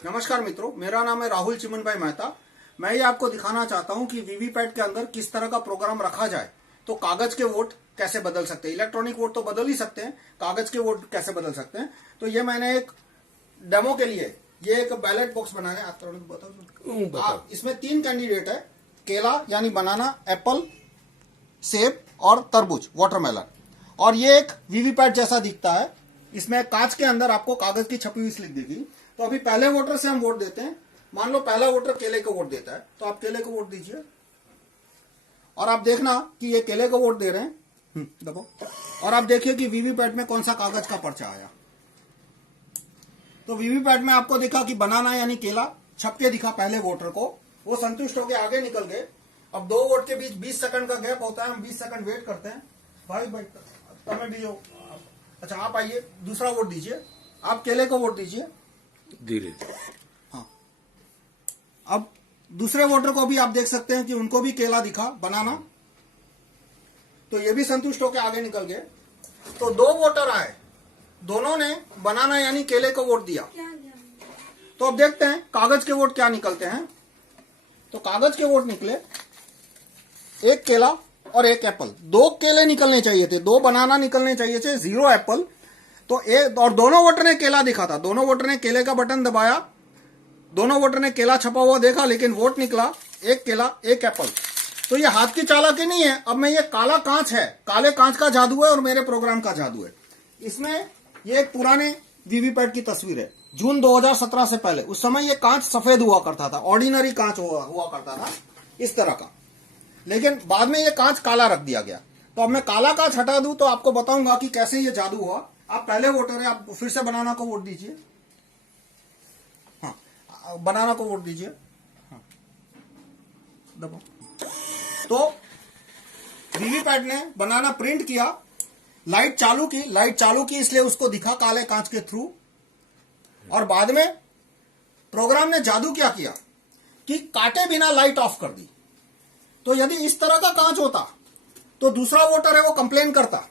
नमस्कार मित्रों, मेरा नाम है राहुल चिमन भाई मेहता। मैं ये आपको दिखाना चाहता हूँ कि वीवीपैट के अंदर किस तरह का प्रोग्राम रखा जाए तो कागज के वोट कैसे बदल सकते हैं। इलेक्ट्रॉनिक वोट तो बदल ही सकते हैं, कागज के वोट कैसे बदल सकते हैं। तो ये मैंने एक डेमो के लिए ये एक बैलेट बॉक्स बनाया है। आप बताओ। इसमें 3 कैंडिडेट है, केला यानी बनाना, एप्पल सेब और तरबूज वाटरमेलन। और ये एक वीवीपैट जैसा दिखता है। इसमें कांच के अंदर आपको कागज की छपी हुई स्लिप दिखेगी। तो अभी पहले वोटर से हम वोट देते हैं। मान लो पहला वोटर केले को वोट देता है, तो आप केले को वोट दीजिए और आप देखना कि ये केले को वोट दे रहे हैं। दबो और आप देखिए कि वीवीपैट में कौन सा कागज का पर्चा आया। तो वीवीपैट में आपको दिखा कि बनाना यानी केला छप के दिखा पहले वोटर को। वो संतुष्ट होकर आगे निकल गए। अब 2 वोट के बीच 20 सेकंड का गैप होता है। हम 20 सेकंड वेट करते हैं। भाई तमें भी हो। अच्छा, आप आइए, दूसरा वोट दीजिए। आप केले को वोट दीजिए धीरे। हाँ, अब दूसरे वोटर को भी आप देख सकते हैं कि उनको भी केला दिखा, बनाना। तो ये भी संतुष्ट होकर आगे निकल गए। तो 2 वोटर आए, दोनों ने बनाना यानी केले को वोट दिया। तो अब देखते हैं कागज के वोट क्या निकलते हैं। तो कागज के वोट निकले 1 केला और 1 एप्पल। 2 केले निकलने चाहिए थे, 2 बनाना निकलने चाहिए थे, 0 एप्पल। तो और दोनों वोटर ने केला दिखा था। दोनों वोटर ने केले का बटन दबाया, दोनों वोटर ने केला छपा हुआ देखा, लेकिन वोट निकला 1 केला 1 एप्पल। तो ये हाथ की चालाकी नहीं है। अब मैं ये काला कांच है, काले कांच का जादू है और मेरे प्रोग्राम का जादू है। इसमें ये एक पुराने वीवीपैट की तस्वीर है, जून 2017 से पहले। उस समय ये कांच सफेद हुआ करता था, ऑर्डिनरी कांच हुआ करता था इस तरह का। लेकिन बाद में ये कांच काला रख दिया गया। तो अब मैं काला कांच हटा दूं तो आपको बताऊंगा कि कैसे ये जादू हुआ। आप पहले वोटर है, आप फिर से बनाना को वोट दीजिए। हाँ, बनाना को वोट दीजिए। हाँ, दबो। तो वीवीपैट ने बनाना प्रिंट किया, लाइट चालू की, इसलिए उसको दिखा काले कांच के थ्रू। और बाद में प्रोग्राम ने जादू क्या किया कि काटे बिना लाइट ऑफ कर दी। तो यदि इस तरह का कांच होता तो दूसरा वोटर है वो कंप्लेन करता।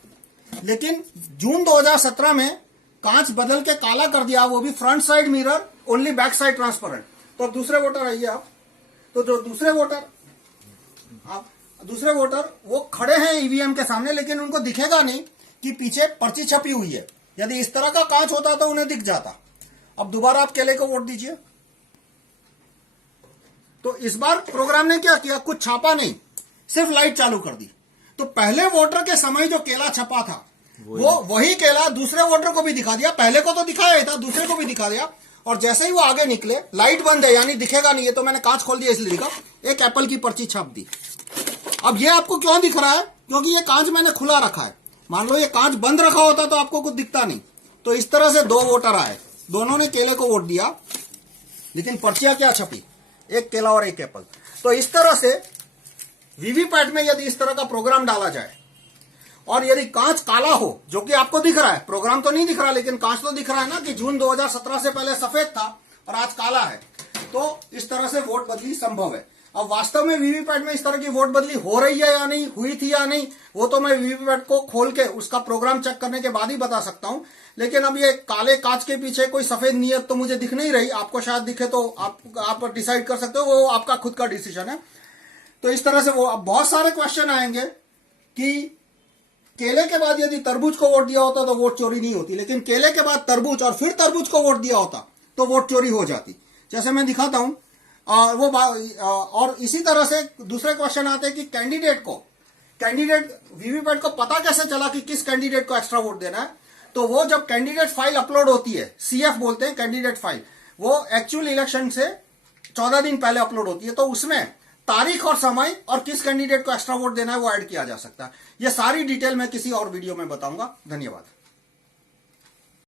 लेकिन जून 2017 में कांच बदल के काला कर दिया, वो भी front side mirror, only back side transparent. तो अब दूसरे वोटर आइए आप। तो जो दूसरे वोटर वो खड़े हैं ईवीएम के सामने, लेकिन उनको दिखेगा नहीं कि पीछे पर्ची छपी हुई है। यदि इस तरह का कांच होता तो उन्हें दिख जाता। अब दोबारा आप केले को वोट दीजिए। तो इस बार प्रोग्राम ने क्या किया, कुछ छापा नहीं, सिर्फ लाइट चालू कर दी। तो पहले वोटर के समय जो केला छपा था वो वही केला दूसरे वोटर को भी दिखा दिया। पहले को तो दिखाया ही था, दूसरे को भी दिखा दिया। और जैसे ही वो आगे निकले, लाइट बंद है यानी दिखेगा नहीं। है तो मैंने कांच खोल दिया इसलिए दिखा। 1 एप्पल की पर्ची छाप दी। अब ये आपको क्यों दिख रहा है, क्योंकि ये कांच मैंने खुला रखा है। मान लो ये कांच बंद रखा होता तो आपको कुछ दिखता नहीं। तो इस तरह से 2 वोटर आए, दोनों ने केले को वोट दिया, लेकिन पर्चियां क्या छपी, 1 केला और 1 एप्पल। तो इस तरह से वीवीपैट में यदि इस तरह का प्रोग्राम डाला जाए और यदि कांच काला हो, जो कि आपको दिख रहा है, प्रोग्राम तो नहीं दिख रहा लेकिन कांच तो दिख रहा है ना कि जून 2017 से पहले सफेद था और आज काला है, तो इस तरह से वोट बदली संभव है। अब वास्तव में वीवीपैट में इस तरह की वोट बदली हो रही है या नहीं, हुई थी या नहीं, वो तो मैं वीवीपैट को खोल के उसका प्रोग्राम चेक करने के बाद ही बता सकता हूं। लेकिन अब ये काले कांच के पीछे कोई सफेद नीयत तो मुझे दिख नहीं रही। आपको शायद दिखे तो आप डिसाइड कर सकते हो, वो आपका खुद का डिसीजन है। तो इस तरह से वो अब बहुत सारे क्वेश्चन आएंगे कि केले के बाद यदि तरबूज को वोट दिया होता तो वोट चोरी नहीं होती, लेकिन केले के बाद तरबूज और फिर तरबूज को वोट दिया होता तो वोट चोरी हो जाती। जैसे मैं दिखाता हूं। और इसी तरह से दूसरे क्वेश्चन आते हैं कि कैंडिडेट वीवीपैट को पता कैसे चला कि किस कैंडिडेट को एक्स्ट्रा वोट देना है। तो वो जब कैंडिडेट फाइल अपलोड होती है, सीएफ बोलते हैं कैंडिडेट फाइल, वो एक्चुअल इलेक्शन से 14 दिन पहले अपलोड होती है। तो उसमें तारीख और समय और किस कैंडिडेट को एक्स्ट्रा वोट देना है वो ऐड किया जा सकता है। ये सारी डिटेल मैं किसी और वीडियो में बताऊंगा। धन्यवाद।